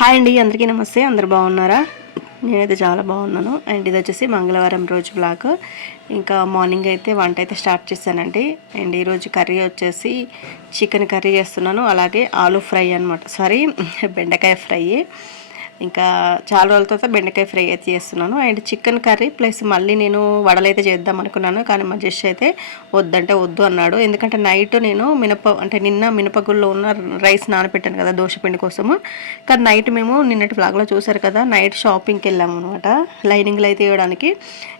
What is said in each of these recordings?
Hi అండి అందరికీ నమస్తే. అందరు బాగున్నారా? నేనైతే చాలా బాగున్నాను. అండ్ ఇది వచ్చేసి మంగళవారం రోజు బ్లాగ్. ఇంకా మార్నింగ్ అయితే వంట అయితే స్టార్ట్ చేశానండి. అండ్ ఈరోజు కర్రీ వచ్చేసి చికెన్ కర్రీ చేస్తున్నాను. అలాగే ఆలూ ఫ్రై అనమాట సారీ బెండకాయ ఫ్రై. ఇంకా చాలా రోజుల తర్వాత బెండకాయ ఫ్రై అయితే చేస్తున్నాను. అండ్ చికెన్ కర్రీ ప్లస్ మళ్ళీ నేను వడలైతే చేద్దాం అనుకున్నాను కానీ మా జస్ట్ అయితే వద్దంటే వద్దు అన్నాడు. ఎందుకంటే నైట్ నేను మినప అంటే నిన్న మినపగుల్లో ఉన్న రైస్ నానబెట్టాను కదా దోశపిండి కోసము. కానీ నైట్ మేము నిన్నటి ఫ్లాగ్లో చూసారు కదా నైట్ షాపింగ్కి వెళ్ళాము అనమాట లైనింగ్లు అయితే వేయడానికి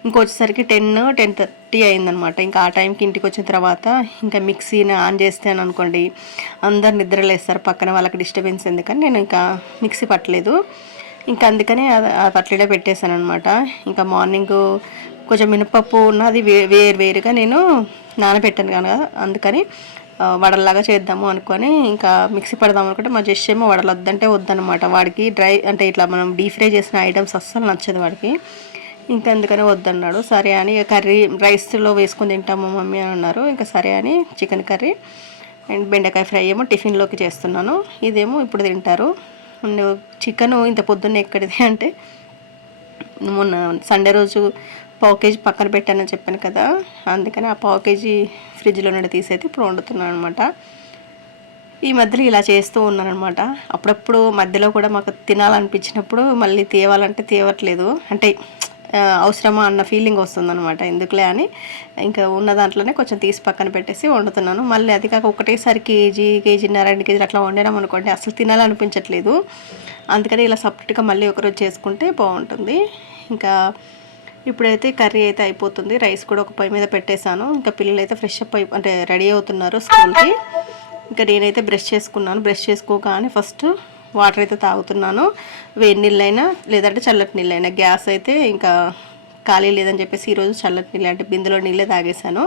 ఇంకొచ్చేసరికి టెన్ టెన్ గట్టి అయిందనమాట. ఇంకా ఆ టైంకి ఇంటికి వచ్చిన తర్వాత ఇంకా మిక్సీని ఆన్ చేస్తాను అనుకోండి అందరు నిద్రలేస్తారు పక్కన వాళ్ళకి డిస్టర్బెన్స్ ఎందుకని నేను ఇంకా మిక్సీ పట్టలేదు. ఇంకా అందుకని అట్లనే పెట్టేశాను అనమాట ఇంకా మార్నింగ్ కొంచెం మినపప్పు ఉన్నది వే వేరు వేరుగా నేను నానబెట్టాను కనుక అందుకని వడల్లాగా చేద్దాము అనుకొని ఇంకా మిక్సీ పడదాం అనుకుంటే మా జస్ట్ ఏమో వడలు వద్దంటే వద్దనమాట. వాడికి డ్రై అంటే ఇట్లా మనం డీప్ ఫ్రై చేసిన ఐటమ్స్ అస్సలు నచ్చదు వాడికి. ఇంకా అందుకని వద్దన్నాడు. సరే అని కర్రీ రైస్లో వేసుకొని తింటాము మమ్మీ అని అన్నారు. ఇంకా సరే అని చికెన్ కర్రీ అండ్ బెండకాయ ఫ్రై ఏమో టిఫిన్లోకి చేస్తున్నాను. ఇదేమో ఇప్పుడు తింటారు. చికెన్ ఇంత పొద్దున్న ఎక్కడిది అంటే మొన్న సండే రోజు పావు కేజీ పక్కన పెట్టానని చెప్పాను కదా. అందుకని ఆ పావు కేజీ ఫ్రిడ్జ్లో నుండి తీసేది ఇప్పుడు వండుతున్నాను అనమాట ఈ మధ్యలో ఇలా చేస్తూ ఉన్నానమాట అప్పుడప్పుడు మధ్యలో కూడా మాకు తినాలనిపించినప్పుడు మళ్ళీ తేవాలంటే తేవట్లేదు. అంటే అవసరమా అన్న ఫీలింగ్ వస్తుందనమాట ఎందుకులే అని ఇంకా ఉన్న దాంట్లోనే కొంచెం తీసి పక్కన పెట్టేసి వండుతున్నాను. మళ్ళీ అది కాక ఒకటేసారి కేజీ కేజీన్నర రెండు కేజీలు అట్లా వండినాం అనుకోండి. అసలు తినాలనిపించట్లేదు. అందుకని ఇలా సపరేట్గా మళ్ళీ ఒకరోజు చేసుకుంటే బాగుంటుంది. ఇంకా ఇప్పుడైతే కర్రీ అయితే అయిపోతుంది. రైస్ కూడా ఒక పొయ్యి మీద పెట్టేశాను. ఇంకా పిల్లలు అయితే ఫ్రెష్ అప్ అయి అంటే రెడీ అవుతున్నారు స్కూల్కి. ఇంకా నేనైతే బ్రష్ చేసుకున్నాను. బ్రష్ చేసుకోగానే ఫస్ట్ వాటర్ అయితే తాగుతున్నాను. వేడి నీళ్ళైనా లేదంటే చల్లటి నీళ్ళైనా. గ్యాస్ అయితే ఇంకా ఖాళీ లేదని చెప్పేసి ఈరోజు చల్లటి నీళ్ళు అంటే బిందులో నీళ్ళే తాగేశాను.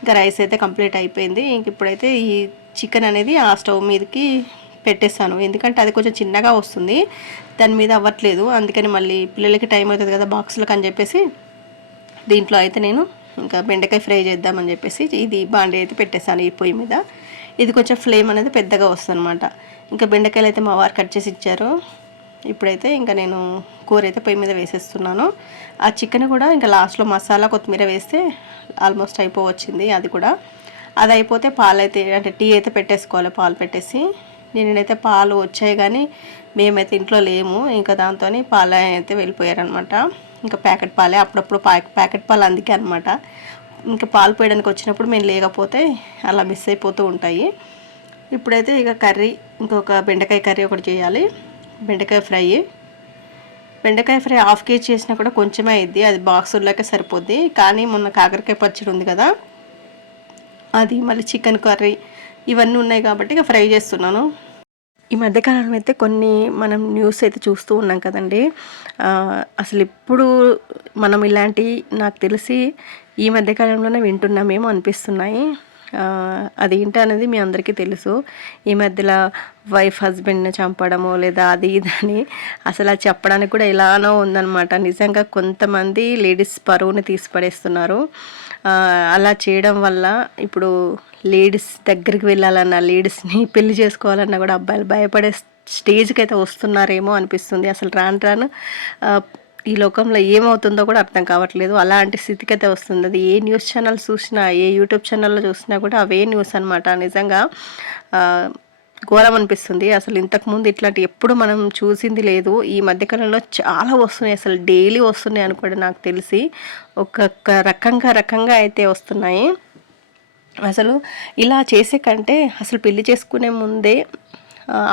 ఇంకా రైస్ అయితే కంప్లీట్ అయిపోయింది. ఇంక ఇప్పుడైతే ఈ చికెన్ అనేది ఆ స్టవ్ మీదకి పెట్టేస్తాను ఎందుకంటే అది కొంచెం చిన్నగా వస్తుంది. దాని మీద అవ్వట్లేదు. అందుకని మళ్ళీ పిల్లలకి టైం అవుతుంది కదా బాక్స్లకు అని చెప్పేసి దీంట్లో అయితే నేను ఇంకా బెండకాయ ఫ్రై చేద్దామని చెప్పేసి ఇది బాండీ అయితే పెట్టేసాను ఈ పొయ్యి మీద. ఇది కొంచెం ఫ్లేమ్ అనేది పెద్దగా వస్తుంది అనమాట ఇంకా బెండకాయలు అయితే మా వారు కట్ చేసి ఇచ్చారు. ఇప్పుడైతే ఇంకా నేను కూర అయితే పొయ్యి మీద వేసేస్తున్నాను. ఆ చికెన్ కూడా ఇంకా లాస్ట్లో మసాలా కొత్తిమీర వేస్తే ఆల్మోస్ట్ అయిపోవచ్చింది అది కూడా. అది అయిపోతే పాలు అయితే అంటే టీ అయితే పెట్టేసుకోవాలి పాలు పెట్టేసి. నేనైతే పాలు వచ్చాయి కానీ మేమైతే ఇంట్లో లేము. ఇంకా దాంతో పాలు అయితే వెళ్ళిపోయారనమాట ఇంకా ప్యాకెట్ పాలే. అప్పుడప్పుడు ప్యాక్ ప్యాకెట్ పాలు అందుకే అనమాట ఇంకా పాలు పోయడానికి వచ్చినప్పుడు మేము లేకపోతే అలా మిస్ అయిపోతూ ఉంటాయి. ఇప్పుడైతే ఇక కర్రీ ఇంకొక బెండకాయ కర్రీ ఒకటి చేయాలి. బెండకాయ ఫ్రై. బెండకాయ ఫ్రై హాఫ్ కేజీ చేసినా కూడా కొంచెమే అయింది అది బాక్సుల్లోకే సరిపోద్ది. కానీ మొన్న కాకరకాయ పచ్చడి ఉంది కదా అది మళ్ళీ చికెన్ కర్రీ ఇవన్నీ ఉన్నాయి కాబట్టి ఇక ఫ్రై చేస్తున్నాను. ఈ మధ్యకాలంలో అయితే కొన్ని మనం న్యూస్ అయితే చూస్తూ ఉన్నాం కదండి. అసలు ఇప్పుడు మనం ఇలాంటి నాకు తెలిసి ఈ మధ్యకాలంలోనే వింటున్నామేమో అనిపిస్తున్నాయి. అది ఏంటి అనేది మీ అందరికీ తెలుసు. ఈ మధ్యలో వైఫ్ హస్బెండ్ని చంపడము లేదా అది ఇది అని అసలు అది చెప్పడానికి కూడా ఎలానో ఉందన్నమాట. నిజంగా కొంతమంది లేడీస్ పరువుని తీసి పడేస్తున్నారు అలా చేయడం వల్ల ఇప్పుడు లేడీస్ దగ్గరికి వెళ్ళాలన్నా లేడీస్ని పెళ్ళి చేసుకోవాలన్నా కూడా అబ్బాయిలు భయపడే స్టేజ్కి అయితే వస్తున్నారేమో అనిపిస్తుంది. అసలు రాను రాను ఈ లోకంలో ఏమవుతుందో కూడా అర్థం కావట్లేదు. అలాంటి స్థితికి అయితే వస్తుంది. అది ఏ న్యూస్ ఛానల్ చూసినా ఏ యూట్యూబ్ ఛానల్లో చూసినా కూడా అవే న్యూస్ అనమాట నిజంగా ఘోరం అనిపిస్తుంది. అసలు ఇంతకుముందు ఇట్లాంటి ఎప్పుడు మనం చూసింది లేదు. ఈ మధ్యకాలంలో చాలా వస్తున్నాయి. అసలు డైలీ వస్తున్నాయి అని కూడా నాకు తెలిసి ఒక్కొక్క రకంగా రకంగా అయితే వస్తున్నాయి. అసలు ఇలా చేసే కంటే అసలు పెళ్ళి చేసుకునే ముందే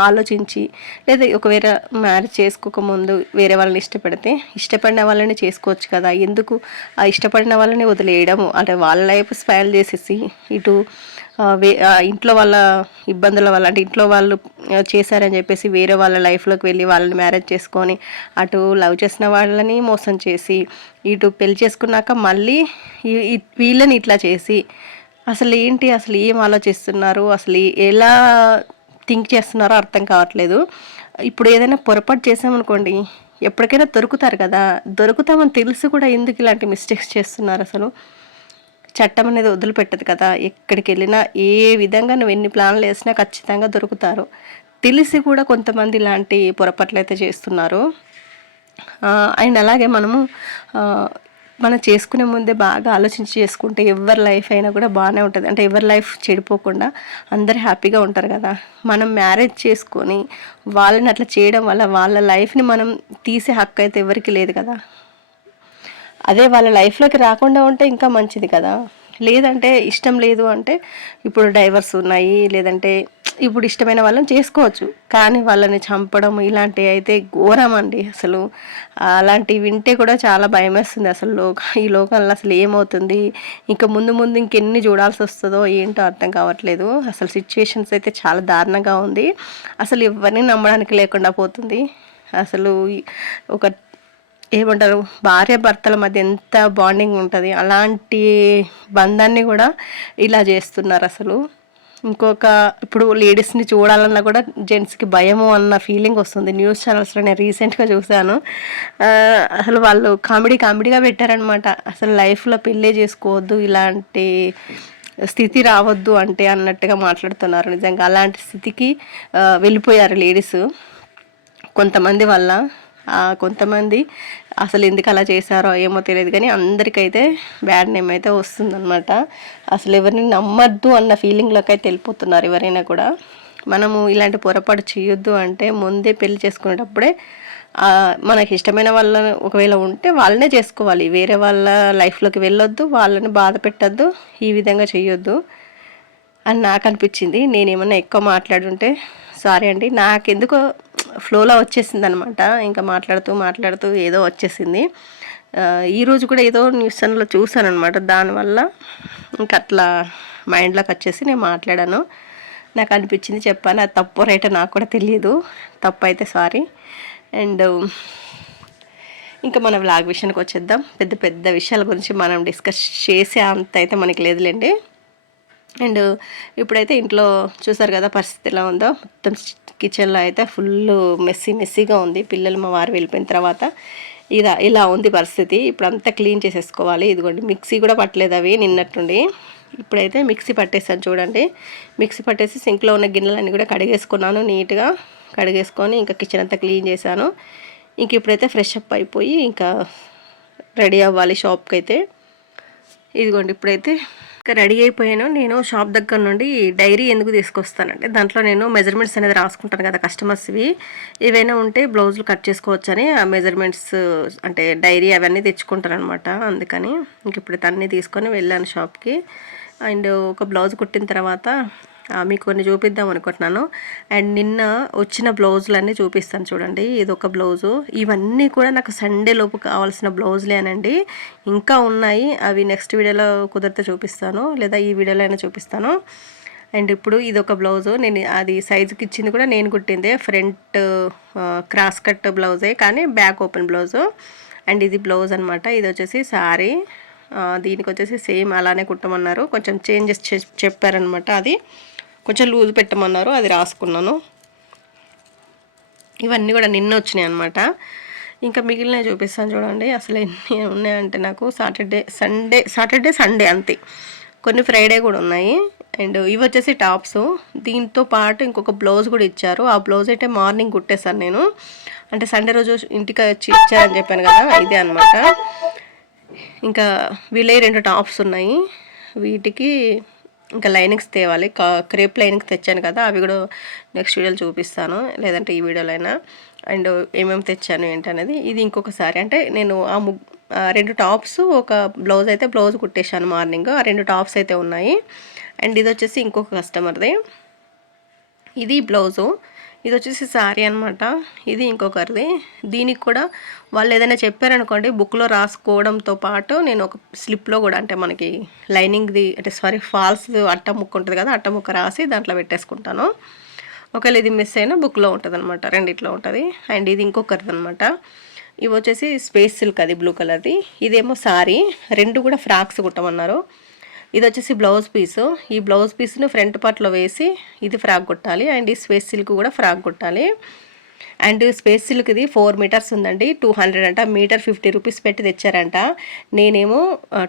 ఆలోచించి లేదా ఒకవేళ మ్యారేజ్ చేసుకోకముందు వేరే వాళ్ళని ఇష్టపడితే ఇష్టపడిన వాళ్ళని చేసుకోవచ్చు కదా. ఎందుకు ఆ ఇష్టపడిన వాళ్ళని వదిలేయడము? అంటే వాళ్ళ లైఫ్ స్పాయిల్ చేసేసి ఇటు వే ఇంట్లో వాళ్ళ ఇబ్బందుల వల్ల అంటే ఇంట్లో వాళ్ళు చేశారని చెప్పేసి వేరే వాళ్ళ లైఫ్లోకి వెళ్ళి వాళ్ళని మ్యారేజ్ చేసుకొని అటు లవ్ చేసిన వాళ్ళని మోసం చేసి ఇటు పెళ్ళి చేసుకున్నాక మళ్ళీ వీళ్ళని ఇట్లా చేసి అసలు ఏంటి? అసలు ఏం ఆలోచిస్తున్నారు? అసలు ఎలా థింక్ చేస్తున్నారో అర్థం కావట్లేదు. ఇప్పుడు ఏదైనా పొరపాటు చేసామనుకోండి ఎప్పటికైనా దొరుకుతారు కదా. దొరుకుతామని తెలిసి కూడా ఎందుకు ఇలాంటి మిస్టేక్స్ చేస్తున్నారు అసలు? చట్టం అనేది వదిలిపెట్టదు కదా. ఎక్కడికి వెళ్ళినా ఏ విధంగా నువ్వు ఎన్ని ప్లాన్లు వేసినా ఖచ్చితంగా దొరుకుతారు. తెలిసి కూడా కొంతమంది ఇలాంటి పొరపాట్లు అయితే చేస్తున్నారు. అండ్ అలాగే మనము మనం చేసుకునే ముందే బాగా ఆలోచించి చేసుకుంటే ఎవరి లైఫ్ అయినా కూడా బాగానే ఉంటుంది. అంటే ఎవరి లైఫ్ చెడిపోకుండా అందరు హ్యాపీగా ఉంటారు కదా. మనం మ్యారేజ్ చేసుకొని వాళ్ళని అట్లా చేయడం వల్ల వాళ్ళ లైఫ్ని మనం తీసే హక్కు అయితే ఎవరికి లేదు కదా. అదే వాళ్ళ లైఫ్లోకి రాకుండా ఉంటే ఇంకా మంచిది కదా. లేదంటే ఇష్టం లేదు అంటే ఇప్పుడు డైవర్స్ ఉన్నాయి. లేదంటే ఇప్పుడు ఇష్టమైన వాళ్ళని చేసుకోవచ్చు. కానీ వాళ్ళని చంపడం ఇలాంటివి అయితే ఘోరం అండి అసలు. అలాంటివి వింటే కూడా చాలా భయం వేస్తుంది అసలు లోక ఈ లోకంలో అసలు ఏమవుతుంది? ఇంకా ముందు ముందు ఇంకెన్ని చూడాల్సి వస్తుందో ఏంటో అర్థం కావట్లేదు. అసలు సిచ్యువేషన్స్ అయితే చాలా దారుణంగా ఉంది. అసలు ఎవరిని నమ్మడానికి లేకుండా పోతుంది. అసలు ఒక ఏమంటారు? భార్య భర్తల మధ్య ఎంత బాండింగ్ ఉంటుంది? అలాంటి బంధాన్ని కూడా ఇలా చేస్తున్నారు అసలు. ఇంకొక ఇప్పుడు లేడీస్ని చూడాలన్నా కూడా జెంట్స్కి భయము అన్న ఫీలింగ్ వస్తుంది. న్యూస్ ఛానల్స్లో నేను రీసెంట్గా చూశాను. అసలు వాళ్ళు కామెడీ కామెడీగా పెట్టారనమాట అసలు లైఫ్లో పెళ్ళే చేసుకోవద్దు ఇలాంటి స్థితి రావద్దు అంటే అన్నట్టుగా మాట్లాడుతున్నారు నిజంగా. అలాంటి స్థితికి వెళ్ళిపోయారు లేడీస్. కొంతమంది వల్ల కొంతమంది అసలు ఎందుకు అలా చేశారో ఏమో తెలియదు కానీ అందరికైతే బ్యాడ్ నేమ్ అయితే వస్తుందన్నమాట. అసలు ఎవరిని నమ్మద్దు అన్న ఫీలింగ్లోకి అయితే వెళ్ళిపోతున్నారు ఎవరైనా కూడా. మనము ఇలాంటి పొరపాటు చేయొద్దు అంటే ముందే పెళ్ళి చేసుకునేటప్పుడే మనకి ఇష్టమైన వాళ్ళ ఒకవేళ ఉంటే వాళ్ళనే చేసుకోవాలి. వేరే వాళ్ళ లైఫ్లోకి వెళ్ళొద్దు వాళ్ళని బాధ పెట్టద్దు ఈ విధంగా చేయొద్దు అని నాకు అనిపించింది. నేనేమన్నా ఎక్కువ మాట్లాడుంటే సారీ అండి నాకెందుకో ఫ్లోలో వచ్చేసింది అనమాట ఇంకా మాట్లాడుతూ మాట్లాడుతూ ఏదో వచ్చేసింది. ఈరోజు కూడా ఏదో న్యూస్ ఛానల్లో చూసాను అనమాట దానివల్ల ఇంకా అట్లా మైండ్లోకి వచ్చేసి నేను మాట్లాడాను. నాకు అనిపించింది చెప్పాను. అది తప్పు రైట్ నాకు కూడా తెలియదు. తప్పు అయితే సారీ. అండ్ ఇంకా మన వ్లాగ్ విషయానికి వచ్చేద్దాం. పెద్ద పెద్ద విషయాల గురించి మనం డిస్కస్ చేసే అంత అయితే మనకి లేదులేండి. అండ్ ఇప్పుడైతే ఇంట్లో చూసారు కదా పరిస్థితి ఎలా ఉందో. మొత్తం కిచెన్లో అయితే ఫుల్ మెస్సీ మెస్సీగా ఉంది. పిల్లలు మా వారు వెళ్ళిపోయిన తర్వాత ఇలా ఇలా ఉంది పరిస్థితి. ఇప్పుడు అంతా క్లీన్ చేసేసుకోవాలి. ఇదిగోండి మిక్సీ కూడా పట్టలేదు అవి నిన్నట్టుండి. ఇప్పుడైతే మిక్సీ పట్టేసాను చూడండి. మిక్సీ పట్టేసి సింక్లో ఉన్న గిన్నెలన్నీ కూడా కడిగేసుకున్నాను నీట్గా. కడిగేసుకొని ఇంకా కిచెన్ అంతా క్లీన్ చేశాను. ఇంక ఇప్పుడైతే ఫ్రెష్ అప్ అయిపోయి ఇంకా రెడీ అవ్వాలి షాప్కి అయితే ఇదిగోండి ఇప్పుడైతే ఇంకా రెడీ అయిపోయాను. నేను షాప్ దగ్గర నుండి డైరీ ఎందుకు తీసుకొస్తానంటే దాంట్లో నేను మెజర్మెంట్స్ అనేది రాసుకుంటాను కదా కస్టమర్స్వి. ఏవైనా ఉంటే బ్లౌజులు కట్ చేసుకోవచ్చని ఆ మెజర్మెంట్స్ అంటే డైరీ అవన్నీ తెచ్చుకుంటాను అనమాట అందుకని ఇంక ఇప్పుడు అన్నీ తీసుకొని వెళ్ళాను షాప్కి. అండ్ ఒక బ్లౌజ్ కుట్టిన తర్వాత మీకు కొన్ని చూపిద్దాం అనుకుంటున్నాను. అండ్ నిన్న వచ్చిన బ్లౌజులన్నీ చూపిస్తాను చూడండి. ఇది ఒక బ్లౌజు. ఇవన్నీ కూడా నాకు సండే లోపు కావాల్సిన బ్లౌజులేనండి ఇంకా ఉన్నాయి. అవి నెక్స్ట్ వీడియోలో కుదిరితే చూపిస్తాను. లేదా ఈ వీడియోలో అయినా చూపిస్తాను. అండ్ ఇప్పుడు ఇది ఒక బ్లౌజు. నేను అది సైజుకి ఇచ్చింది కూడా నేను కుట్టిందే. ఫ్రంట్ క్రాస్ కట్ బ్లౌజే. కానీ బ్యాక్ ఓపెన్ బ్లౌజు. అండ్ ఇది బ్లౌజ్ అనమాట ఇది వచ్చేసి సారీ. దీనికి వచ్చేసి సేమ్ అలానే కుట్టమన్నారు. కొంచెం చేంజెస్ చెప్పారనమాట అది. కొంచెం లూజ్ పెట్టమన్నారు అది రాసుకున్నాను. ఇవన్నీ కూడా నిన్న వచ్చినాయి అనమాట ఇంకా మిగిలినవి చూపిస్తాను చూడండి అసలు ఎన్ని ఉన్నాయంటే నాకు సాటర్డే సండే సాటర్డే సండే అంతే. కొన్ని ఫ్రైడే కూడా ఉన్నాయి. అండ్ ఇవి వచ్చేసి టాప్స్. దీంతో పాటు ఇంకొక బ్లౌజ్ కూడా ఇచ్చారు. ఆ బ్లౌజ్ అయితే మార్నింగ్ కుట్టేశాను నేను. అంటే సండే రోజు ఇంటికి వచ్చి ఇచ్చారని చెప్పాను కదా ఇదే అనమాట ఇంకా వీళ్ళే రెండు టాప్స్ ఉన్నాయి. వీటికి ఇంకా లైనింగ్స్ తేవాలి. క్రేప్ లైనింగ్స్ తెచ్చాను కదా అవి కూడా నెక్స్ట్ వీడియోలో చూపిస్తాను. లేదంటే ఈ వీడియోలో అయినా అండ్ ఏమేమి తెచ్చాను ఏంటనేది. ఇది ఇంకొకసారి. అంటే నేను ఆ ముగ్ రెండు టాప్స్ ఒక బ్లౌజ్ అయితే బ్లౌజ్ కుట్టేశాను మార్నింగ్. ఆ రెండు టాప్స్ అయితే ఉన్నాయి. అండ్ ఇది వచ్చేసి ఇంకొక కస్టమర్ది. ఇది బ్లౌజు. ఇది వచ్చేసి శారీ అనమాట ఇది ఇంకొకరిది. దీనికి కూడా వాళ్ళు ఏదైనా చెప్పారనుకోండి బుక్లో రాసుకోవడంతో పాటు నేను ఒక స్లిప్లో కూడా అంటే మనకి లైనింగ్ది అంటే సారీ ఫాల్స్ అట్ట ముక్క ఉంటుంది కదా అట్ట ముక్క రాసి దాంట్లో పెట్టేసుకుంటాను. ఒకవేళ ఇది మిస్ అయినా బుక్లో ఉంటుంది అనమాట రెండిట్లో ఉంటుంది. అండ్ ఇది ఇంకొకరిది అనమాట ఇవి వచ్చేసి స్పేస్ సిల్క్ అది బ్లూ కలర్ది. ఇదేమో సారీ. రెండు కూడా ఫ్రాక్స్ కుట్టమన్నారు. ఇది వచ్చేసి బ్లౌజ్ పీసు. ఈ బ్లౌజ్ పీస్ను ఫ్రంట్ పార్ట్లో వేసి ఇది ఫ్రాక్ కుట్టాలి. అండ్ ఈ స్పేస్ సిల్క్ కూడా ఫ్రాక్ కుట్టాలి. అండ్ స్పేస్ సిల్క్ది ఫోర్ మీటర్స్ ఉందండి. టూ హండ్రెడ్ అంట. మీటర్ ఫిఫ్టీ రూపీస్ పెట్టి తెచ్చారంట. నేనేమో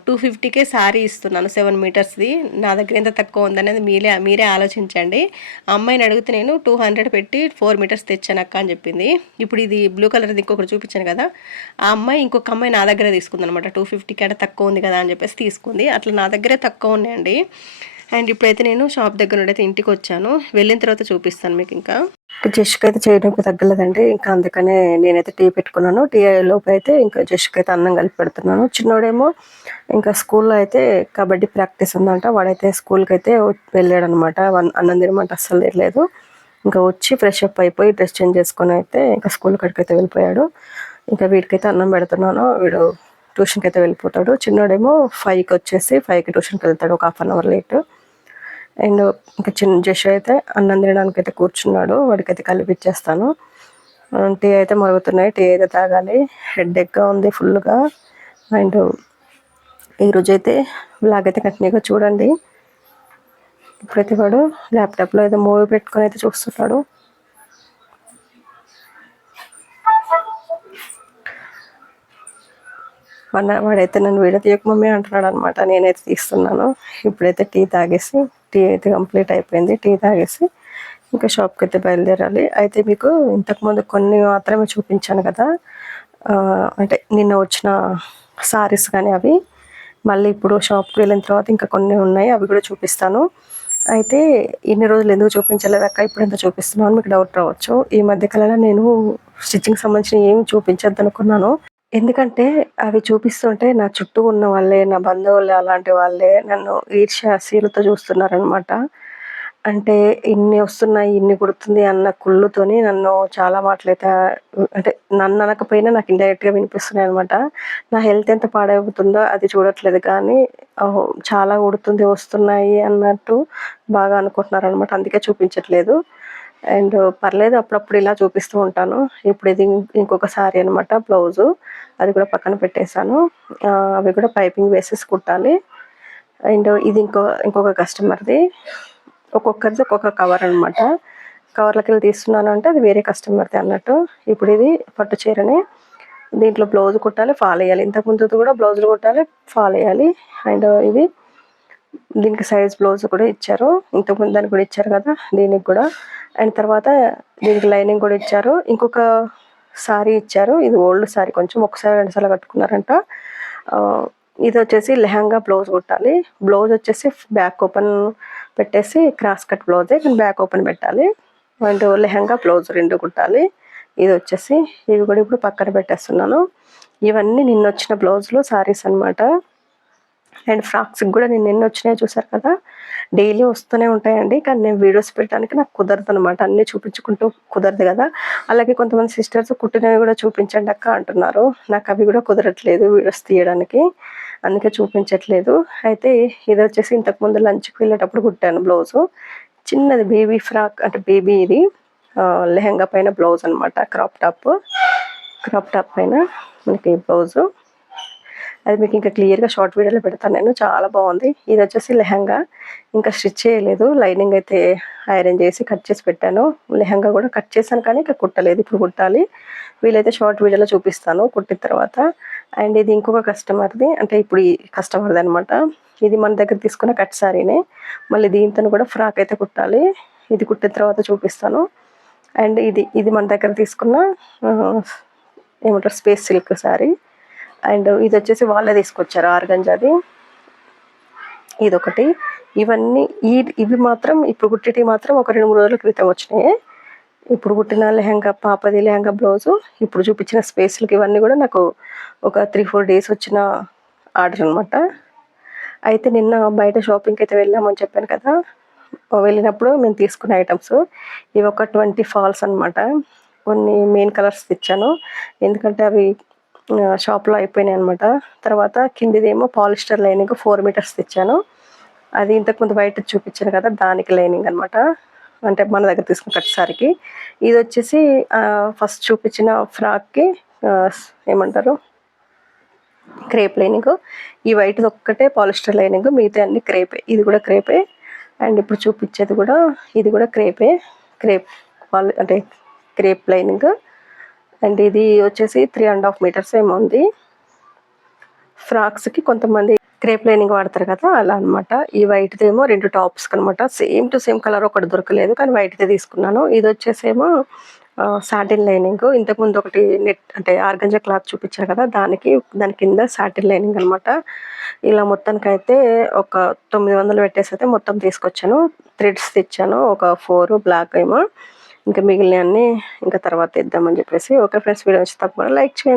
టూ ఫిఫ్టీకే సారీ ఇస్తున్నాను సెవెన్ మీటర్స్ది. నా దగ్గర ఎంత తక్కువ ఉందనేది మీరే మీరే ఆలోచించండి. అమ్మాయిని అడిగితే నేను టూ హండ్రెడ్ పెట్టి ఫోర్ మీటర్స్ తెచ్చాను అక్క అని చెప్పింది. ఇప్పుడు ఇది బ్లూ కలర్ది ఇంకొకటి చూపించాను కదా. ఆ అమ్మాయి ఇంకొక అమ్మాయి నా దగ్గర తీసుకుంది అనమాట టూ ఫిఫ్టీకి అంటే తక్కువ ఉంది కదా అని చెప్పేసి తీసుకుంది. అట్లా నా దగ్గరే తక్కువ ఉన్నాయండి. అండ్ ఇప్పుడైతే నేను షాప్ దగ్గర నుండి అయితే ఇంటికి వచ్చాను. వెళ్ళిన తర్వాత చూపిస్తాను మీకు ఇంకా. జస్ట్కి అయితే చేయడానికి తగ్గలేదండి. ఇంకా అందుకనే నేనైతే టీ పెట్టుకున్నాను. టీ లోపు అయితే ఇంకా జస్ట్కి అయితే అన్నం కలిపి పెడుతున్నాను. చిన్నోడేమో ఇంకా స్కూల్లో అయితే కబడ్డీ ప్రాక్టీస్ ఉందంట. వాడైతే స్కూల్కి అయితే వెళ్ళాడు అనమాట అన్నం తినమంట అస్సలు తినలేదు. ఇంకా వచ్చి ఫ్రెష్ అప్ అయిపోయి డ్రెస్ చేంజ్ చేసుకొని అయితే ఇంకా స్కూల్ కాడికి అయితే వెళ్ళిపోయాడు. ఇంకా వీడికైతే అన్నం పెడుతున్నాను. వీడు ట్యూషన్కి అయితే వెళ్ళిపోతాడు. చిన్నోడేమో ఫైవ్కి వచ్చేసి ఫైవ్కి ట్యూషన్కి వెళ్తాడు. ఒక half an hour late. And ఇంకా చిన్న జష్ అయితే అన్నం తినడానికి అయితే కూర్చున్నాడు. వాడికైతే కలిపిచ్చేస్తాను టీ అయితే మరుగుతున్నాయి. టీ అయితే తాగాలి. హెడ్ ఎక్గా ఉంది ఫుల్గా. అండ్ ఈరోజు అయితే బ్లాగ్ అయితే కంటిన్యూగా చూడండి. ఇప్పుడైతే వాడు ల్యాప్టాప్లో అయితే మూవీ పెట్టుకొని అయితే చూస్తున్నాడు. మన వాడైతే నన్ను వీడ తీయక మమ్మీ అంటున్నాడు అనమాట నేనైతే తీస్తున్నాను. ఇప్పుడైతే టీ తాగేసి టీ అయితే కంప్లీట్ అయిపోయింది. టీ తాగేసి ఇంకా షాప్కి అయితే బయలుదేరాలి. అయితే మీకు ఇంతకుముందు కొన్ని మాత్రమే చూపించాను కదా. అంటే నిన్న వచ్చిన సారీస్ కానీ అవి. మళ్ళీ ఇప్పుడు షాప్కి వెళ్ళిన తర్వాత ఇంకా కొన్ని ఉన్నాయి. అవి కూడా చూపిస్తాను. అయితే ఇన్ని రోజులు ఎందుకు చూపించలేదు అక్క? ఇప్పుడు ఎంత చూపిస్తున్నాను మీకు డౌట్ రావచ్చు. ఈ మధ్యకాలంలో నేను స్టిచ్చింగ్ సంబంధించిన ఏమి చూపించద్దు అనుకున్నాను. ఎందుకంటే అవి చూపిస్తుంటే నా చుట్టూ ఉన్న వాళ్ళే నా బంధువులే అలాంటి వాళ్ళే నన్ను ఈర్ష్యాశీలతో చూస్తున్నారనమాట అంటే ఇన్ని వస్తున్నాయి ఇన్ని కుడుతుంది అన్న కుళ్ళుతోని నన్ను చాలా మాటలైతే అంటే నన్ను అనకపోయినా నాకు ఇండైరెక్ట్గా వినిపిస్తున్నాయి అనమాట నా హెల్త్ ఎంత పాడైపోతుందో అది చూడట్లేదు కానీ చాలా కుడుతుంది వస్తున్నాయి అన్నట్టు బాగా అనుకుంటున్నారు అనమాట అందుకే చూపించట్లేదు. అండ్ పర్లేదు అప్పుడప్పుడు ఇలా చూపిస్తూ ఉంటాను. ఇప్పుడు ఇది ఇంకొక సారీ అనమాట బ్లౌజు. అది కూడా పక్కన పెట్టేశాను. అవి కూడా పైపింగ్ వేసేసి కుట్టాలి. అండ్ ఇది ఇంకో ఇంకొక కస్టమర్ది. ఒక్కొక్కరిది ఒక్కొక్క కవర్ అనమాట కవర్లకి వెళ్ళి తీస్తున్నాను అంటే అది వేరే కస్టమర్ది అన్నట్టు. ఇప్పుడు ఇది పట్టు చీరని దీంట్లో బ్లౌజ్ కుట్టాలి ఫాల్ వేయాలి. ఇంతకుముందు కూడా బ్లౌజులు కుట్టాలి ఫాల్ వేయాలి. అండ్ ఇది దీనికి సైజ్ బ్లౌజ్ కూడా ఇచ్చారు. ఇంతకుముందు దానికి కూడా ఇచ్చారు కదా దీనికి కూడా. అండ్ తర్వాత దీనికి లైనింగ్ కూడా ఇచ్చారు. ఇంకొక సారీ ఇచ్చారు. ఇది ఓల్డ్ సారీ. కొంచెం ఒకసారి రెండుసార్లు కట్టుకున్నారంట. ఇది వచ్చేసి లెహంగా బ్లౌజ్ కుట్టాలి. బ్లౌజ్ వచ్చేసి బ్యాక్ ఓపెన్ పెట్టేసి క్రాస్ కట్ బ్లౌజే కానీ బ్యాక్ ఓపెన్ పెట్టాలి. అండ్ లెహంగా బ్లౌజ్ రెండు కుట్టాలి. ఇది వచ్చేసి ఇవి కూడా ఇప్పుడు పక్కన పెట్టేస్తున్నాను. ఇవన్నీ నిన్న వచ్చిన బ్లౌజ్లు సారీస్ అనమాట అండ్ ఫ్రాక్స్కి కూడా నేను ఎన్ని వచ్చినాయో చూసారు కదా? డైలీ వస్తూనే ఉంటాయండి. కానీ నేను వీడియోస్ పెట్టడానికి నాకు కుదరదు అనమాట అన్నీ చూపించుకుంటూ కుదరదు కదా? అలాగే కొంతమంది సిస్టర్స్ కుట్టినవి కూడా చూపించండి అక్క అంటున్నారు. నాకు అవి కూడా కుదరట్లేదు వీడియోస్ తీయడానికి. అందుకే చూపించట్లేదు. అయితే ఇది వచ్చేసి ఇంతకుముందు లంచ్కి వెళ్ళేటప్పుడు కుట్టాను బ్లౌజు. చిన్నది బేబీ ఫ్రాక్ అంటే బేబీ ఇది. లెహంగా పైన బ్లౌజ్ అనమాట క్రాప్ టాప్. క్రాప్ టాప్ పైన మనకి బ్లౌజు. అది మీకు ఇంకా క్లియర్గా షార్ట్ వీడియోలో పెడతాను నేను. చాలా బాగుంది. ఇది వచ్చేసి లెహంగా. ఇంకా స్టిచ్ చేయలేదు. లైనింగ్ అయితే ఐరన్ చేసి కట్ చేసి పెట్టాను. లెహంగా కూడా కట్ చేశాను కానీ ఇంకా కుట్టలేదు. ఇప్పుడు కుట్టాలి. వీలైతే షార్ట్ వీడియోలో చూపిస్తాను కుట్టిన తర్వాత. అండ్ ఇది ఇంకొక కస్టమర్ది అంటే ఇప్పుడు ఈ కస్టమర్ది అనమాట ఇది మన దగ్గర తీసుకున్న కట్ సారీనే మళ్ళీ దీంతో కూడా ఫ్రాక్ అయితే కుట్టాలి. ఇది కుట్టిన తర్వాత చూపిస్తాను. అండ్ ఇది ఇది మన దగ్గర తీసుకున్న ఏమంటారు స్పేస్ సిల్క్ శారీ అండ్ ఇది వచ్చేసి వాళ్ళే తీసుకొచ్చారు ఆర్గంజాది ఇదొకటి. ఇవన్నీ ఈ ఇవి మాత్రం ఇప్పుడు కుట్టిటి మాత్రం ఒక రెండు మూడు రోజుల క్రితం వచ్చినాయి. ఇప్పుడు కుట్టిన లెహంగా పాపది లెహంగా బ్లౌజు ఇప్పుడు చూపించిన స్పేస్లకి ఇవన్నీ కూడా నాకు ఒక త్రీ ఫోర్ డేస్ వచ్చిన ఆర్డర్ అనమాట అయితే నిన్న బయట షాపింగ్కి అయితే వెళ్ళామని చెప్పాను కదా. వెళ్ళినప్పుడు మేము తీసుకున్న ఐటమ్స్. ఇవి ఒక ట్వంటీ ఫాల్స్ అనమాట కొన్ని మెయిన్ కలర్స్ తెచ్చాను. ఎందుకంటే అవి షాప్లో అయిపోయినాయి అనమాట తర్వాత కిందిదేమో పాలిస్టర్ లైనింగ్ ఫోర్ మీటర్స్ తెచ్చాను. అది ఇంతకుముందు బయట చూపించాను కదా దానికి లైనింగ్ అనమాట అంటే మన దగ్గర తీసుకున్న కట్టసారికి ఇది వచ్చేసి ఫస్ట్ చూపించిన ఫ్రాక్కి ఏమంటారు? క్రేప్ లైనింగ్ ఈ వైట్ ఒక్కటే పాలిస్టర్ లైనింగ్ మిగతా అన్ని క్రేపే ఇది కూడా క్రేపే అండ్ ఇప్పుడు చూపించేది కూడా ఇది కూడా క్రేపే క్రేప్ అంటే క్రేప్ లైనింగ్ అండ్ ఇది వచ్చేసి త్రీ అండ్ హాఫ్ మీటర్స్ ఏమో ఉంది. ఫ్రాక్స్కి కొంతమంది క్రేప్ లైనింగ్ వాడతారు కదా అలా అనమాట ఈ వైట్దేమో రెండు టాప్స్ అనమాట సేమ్ టు సేమ్ కలర్ ఒకటి దొరకలేదు కానీ వైట్దే తీసుకున్నాను. ఇది వచ్చేసేమో సాటిన్ లైనింగ్ ఇంతకుముందు ఒకటి నెట్ అంటే ఆర్గంజా క్లాత్ చూపించారు కదా దానికి దాని కింద సాటిన్ లైనింగ్ అనమాట ఇలా మొత్తానికి అయితే ఒక తొమ్మిది వందలు పెట్టేసి అయితే మొత్తం తీసుకొచ్చాను. థ్రెడ్స్ తెచ్చాను ఒక ఫోర్ బ్లాక్ ఏమో. ఇంకా మిగిలినవన్నీ ఇంకా తర్వాత ఇద్దామని చెప్పేసి. ఓకే ఫ్రెండ్స్ వీడియో వచ్చి తప్పకుండా లైక్ చేయండి.